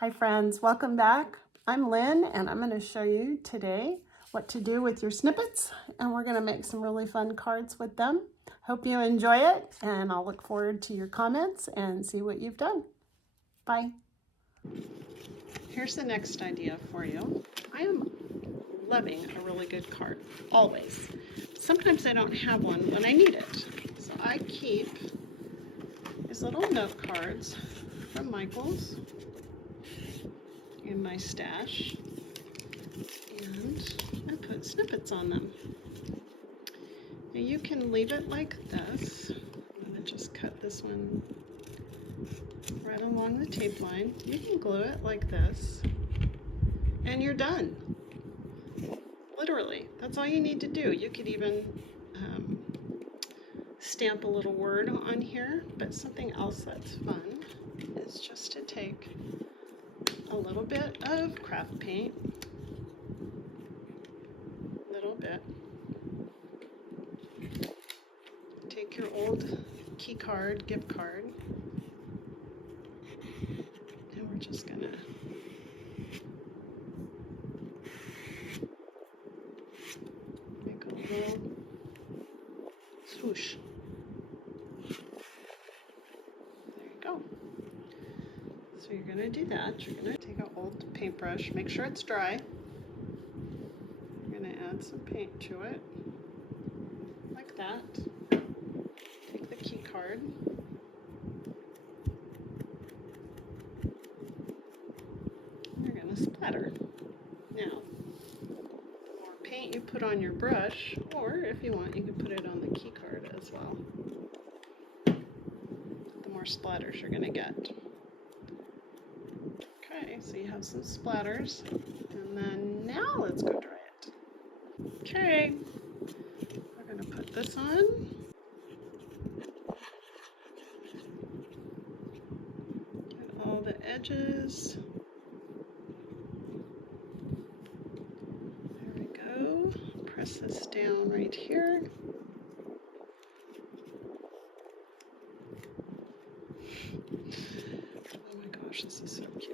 Hi friends, welcome back. I'm Lynn and I'm going to show you today what to do with your snippets, and we're going to make some really fun cards with them. Hope you enjoy it, and I'll look forward to your comments and see what you've done. Bye. Here's the next idea for you. I am loving a really good card, always. Sometimes I don't have one when I need it. So I keep these little note cards from Michael's in my stash, and I put snippets on them. Now you can leave it like this. I'm going to just cut this one right along the tape line. You can glue it like this, and you're done. Literally, that's all you need to do. You could even stamp a little word on here, but something else that's fun is just to take a little bit of craft paint, take your old key card, gift card, and we're just gonna make a little swoosh. There you go. So you're gonna do that. You're gonna take an old paintbrush, make sure it's dry. You're gonna add some paint to it, like that. Take the key card. You're gonna splatter. Now, the more paint you put on your brush, or if you want, you can put it on the key card as well, the more splatters you're gonna get. Okay, so you have some splatters, and then now let's go dry it. Okay, we're gonna put this on. Get all the edges. There we go. Press this down right here. Oh my gosh, this is so cute.